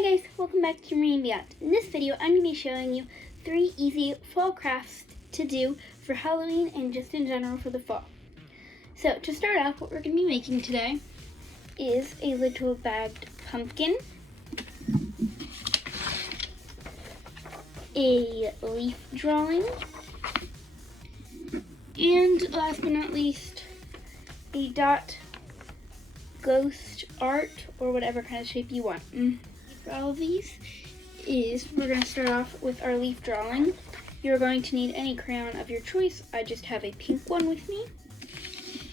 Hi guys, welcome back to Marine Beyond. In this video, I'm going to be showing you 3 easy fall crafts to do for Halloween and just in general for the fall. So to start off, what we're going to be making today is a little bagged pumpkin, a leaf drawing, and last but not least, a dot ghost art or whatever kind of shape you want. For all of these is we're going to start off with our leaf drawing. You're going to need any crayon of your choice. I just have a pink one with me.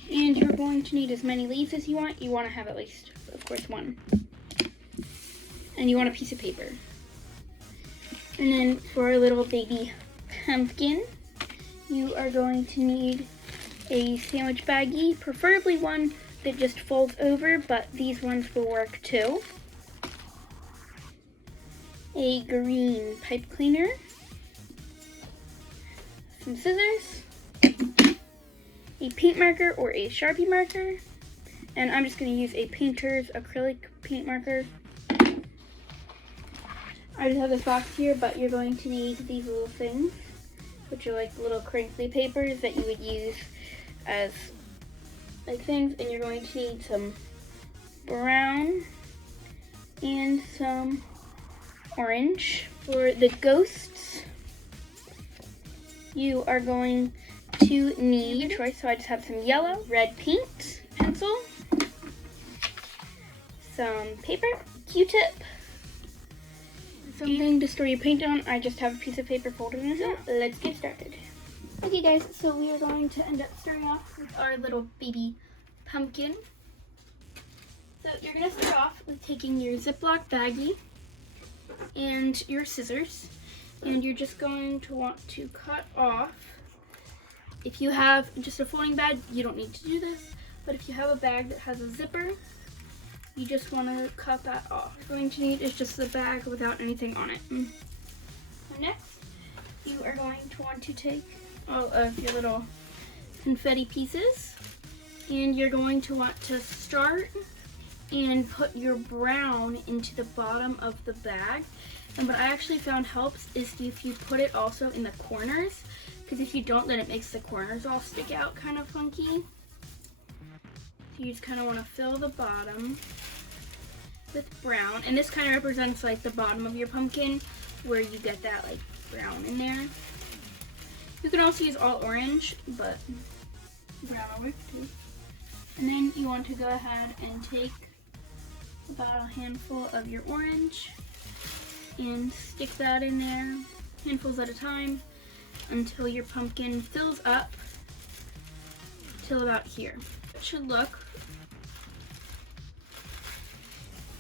And you're going to need as many leaves as you want. You want to have at least, of course, one. And you want a piece of paper. And then for our little baby pumpkin, you are going to need a sandwich baggie, preferably one that just folds over, but these ones will work too. A green pipe cleaner, some scissors, a paint marker or a Sharpie marker, and I'm just going to use a painter's acrylic paint marker. I just have this box here, but you're going to need these little things, which are like little crinkly papers that you would use as like things, and you're going to need some brown and some orange. For the ghosts, you are going to need your choice, so I just have some yellow, red paint, pencil, some paper, Q-tip, something to store your paint on. I just have a piece of paper folded in it. Let's get started. Okay guys, so we are going to end up starting off with our little baby pumpkin. So you're going to start off with taking your Ziploc baggie and your scissors, and you're just going to want to cut off. If you have just a folding bag, you don't need to do this, but if you have a bag that has a zipper, you just want to cut that off. What you're going to need is just the bag without anything on it. And next, you are going to want to take all of your little confetti pieces, and you're going to want to start and put your brown into the bottom of the bag. And what I actually found helps is if you put it also in the corners, because if you don't, then it makes the corners all stick out kind of funky. So you just kind of want to fill the bottom with brown, and this kind of represents like the bottom of your pumpkin where you get that like brown in there. You can also use all orange, but brown will work too. And then you want to go ahead and take about a handful of your orange and stick that in there, handfuls at a time, until your pumpkin fills up till about here. It should look.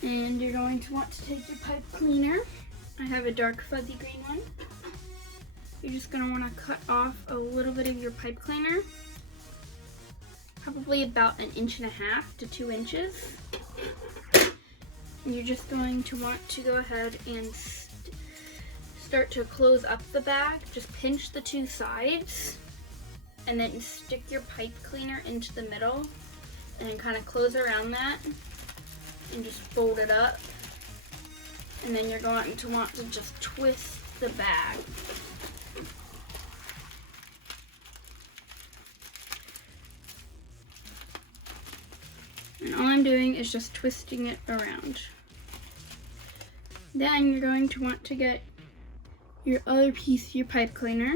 And you're going to want to take your pipe cleaner. I have a dark fuzzy green one. You're just going to want to cut off a little bit of your pipe cleaner, probably about 1.5 inches to 2 inches. And you're just going to want to go ahead and start to close up the bag. Just pinch the 2 sides and then stick your pipe cleaner into the middle and then kind of close around that and just fold it up. And then you're going to want to just twist the bag. And all I'm doing is just twisting it around. Then you're going to want to get your other piece, your pipe cleaner,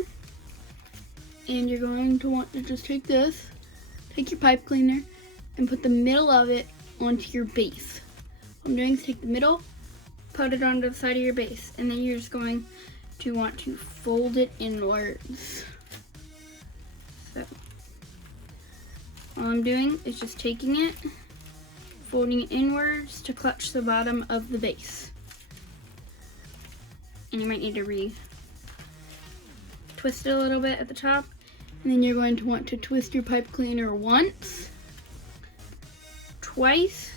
and you're going to want to just take your pipe cleaner, and put the middle of it onto your base. What I'm doing is take the middle, put it onto the side of your base, and then you're just going to want to fold it inwards. So, all I'm doing is just taking it, folding it inwards to clutch the bottom of the base. And you might need to twist it a little bit at the top. And then you're going to want to twist your pipe cleaner once, twice,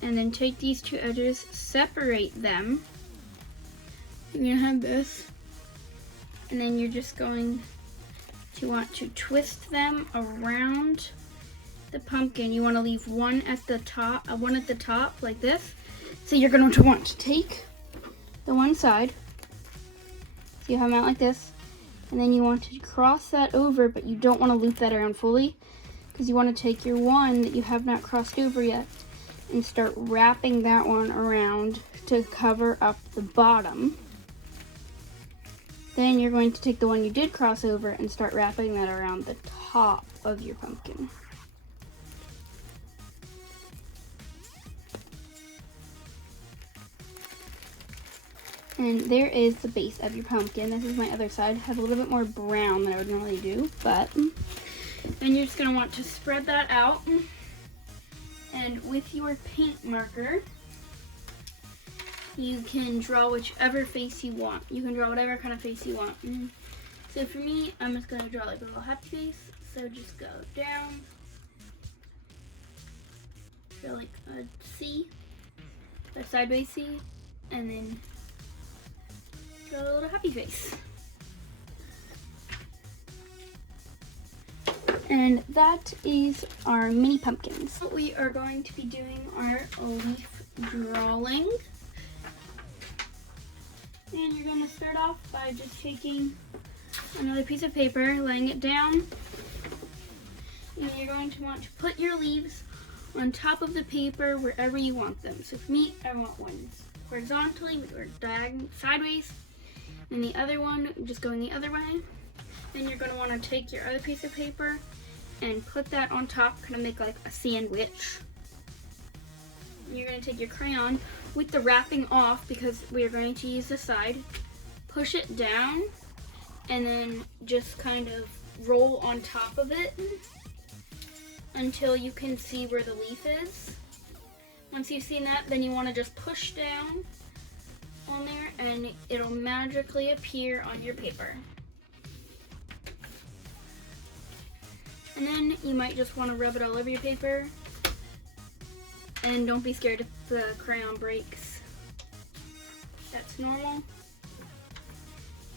and then take these 2 edges, separate them. You're going to have this. And then you're just going to want to twist them around the pumpkin. You want to leave one at the top like this, So you're going to want to take the one side, so you have them out like this, and then you want to cross that over, but you don't want to loop that around fully, because you want to take your one that you have not crossed over yet and start wrapping that one around to cover up the bottom. Then you're going to take the one you did cross over and start wrapping that around the top of your pumpkin. And there is the base of your pumpkin. This is my other side. It has a little bit more brown than I would normally do, but then you're just gonna want to spread that out. And with your paint marker, you can draw whichever face you want. You can draw whatever kind of face you want. So for me, I'm just gonna draw like a little happy face. So just go down, draw like a C, a sideways C, and then draw a little happy face. And that is our mini pumpkins. We are going to be doing our leaf drawing. And you're going to start off by just taking another piece of paper, laying it down. And you're going to want to put your leaves on top of the paper wherever you want them. So for me, I want one horizontally or diagonal sideways, and the other one just going the other way. Then you're going to want to take your other piece of paper and put that on top, kind of make like a sandwich. And you're going to take your crayon with the wrapping off, because we are going to use the side, push it down, and then just kind of roll on top of it until you can see where the leaf is. Once you've seen that, then you want to just push down on there and it'll magically appear on your paper. And then you might just want to rub it all over your paper. And don't be scared if the crayon breaks. That's normal.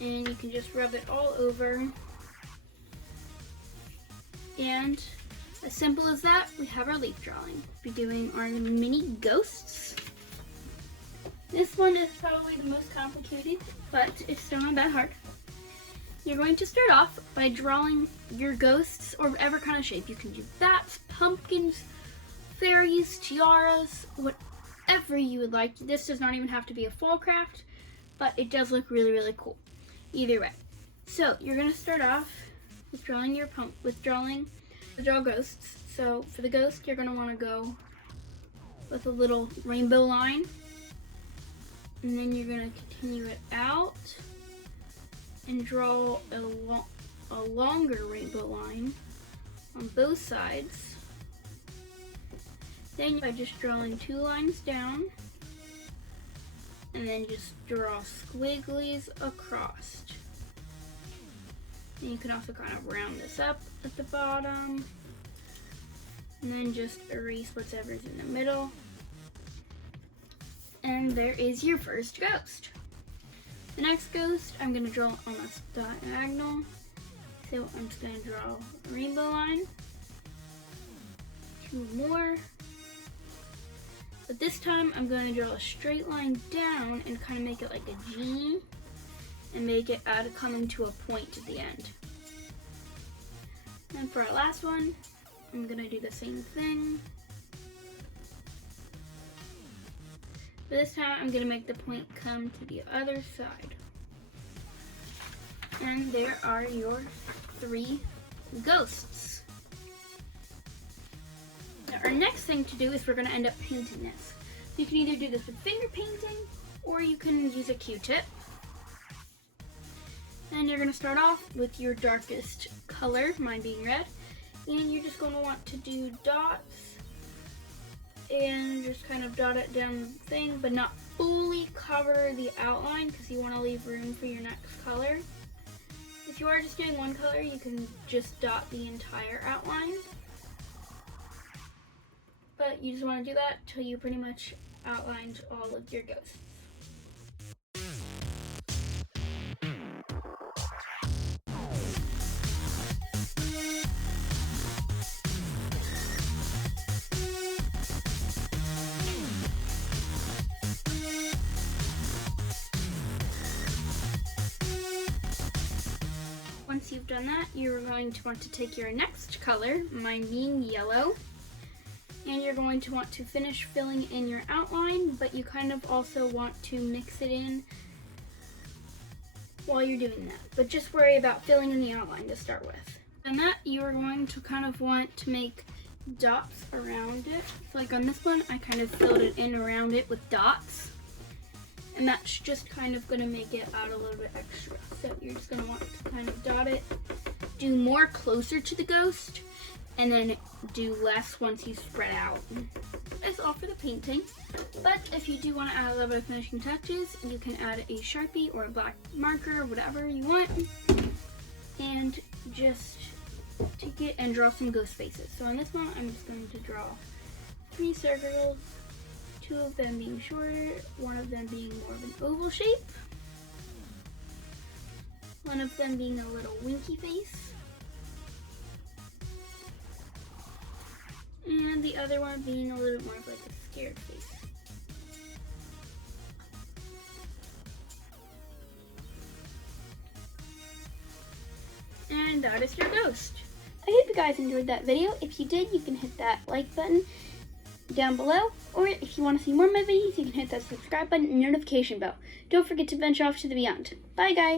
And you can just rub it all over. And as simple as that, we have our leaf drawing. We'll be doing our mini ghosts. This one is probably the most complicated, but it's still not that hard. You're going to start off by drawing your ghosts, or whatever kind of shape. You can do bats, pumpkins, fairies, tiaras, whatever you would like. This does not even have to be a fall craft, but it does look really, really cool. Either way. So you're going to start off with drawing your draw ghosts. So for the ghost, you're going to want to go with a little rainbow line. And then you're going to continue it out and draw a longer rainbow line on both sides. Then by just drawing 2 lines down, and then just draw squigglies across. And you can also kind of round this up at the bottom, and then just erase whatever's in the middle. And there is your first ghost. The next ghost I'm going to draw on a diagonal. So I'm just going to draw a rainbow line. 2 more. But this time I'm going to draw a straight line down and kind of make it like a G. And make it coming to a point at the end. And for our last one, I'm going to do the same thing. But this time I'm going to make the point come to the other side. And there are your 3 ghosts. Now our next thing to do is we're going to end up painting this. So you can either do this with finger painting or you can use a Q-tip. And you're going to start off with your darkest color, mine being red. And you're just going to want to do dots. And just kind of dot it down the thing, but not fully cover the outline because you want to leave room for your next color. If you are just doing one color, you can just dot the entire outline. But you just want to do that till you pretty much outlined all of your ghosts. done that, you're going to want to take your next color, mine being yellow, and you're going to want to finish filling in your outline, but you kind of also want to mix it in while you're doing that. But just worry about filling in the outline to start with. And that, you're going to kind of want to make dots around it. So like on this one, I kind of filled it in around it with dots. And that's just kind of gonna make it add a little bit extra. So you're just gonna want to kind of dot it, do more closer to the ghost, and then do less once you spread out. That's all for the painting. But if you do want to add a little bit of finishing touches, you can add a Sharpie or a black marker, whatever you want, and just take it and draw some ghost faces. So on this one, I'm just going to draw 3 circles, 2 of them being shorter, 1 of them being more of an oval shape, 1 of them being a little winky face, and the other one being a little bit more of like a scared face. And that is your ghost. I hope you guys enjoyed that video. If you did, you can hit that like button down below, or if you want to see more of my videos, you can hit that subscribe button and notification bell. Don't forget to venture off to the beyond. Bye guys!